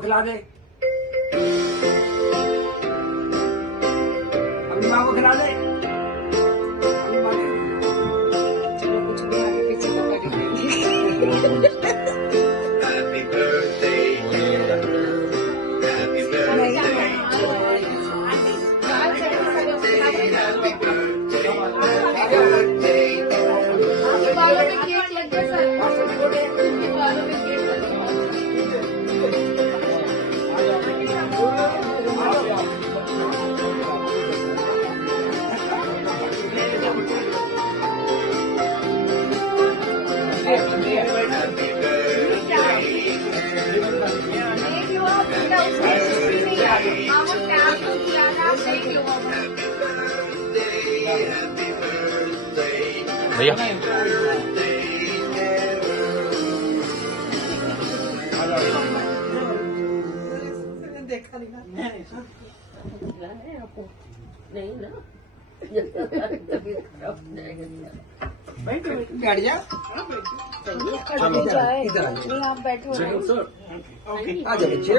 को खिला दे, अपनी माँ को खिला दे। अपनी माँ को चलो कुछ भी आगे पीछे तो कर देंगे। Happy birthday to you. Happy birthday. Happy birthday. बालों में केक लग गया सर, बालों में केक लग गया। भैया देखा नहीं ना। नहीं ना बैठ जा। चाय इधर आ जाओ। नहीं आप बैठो ना। आ जाओ बच्चे।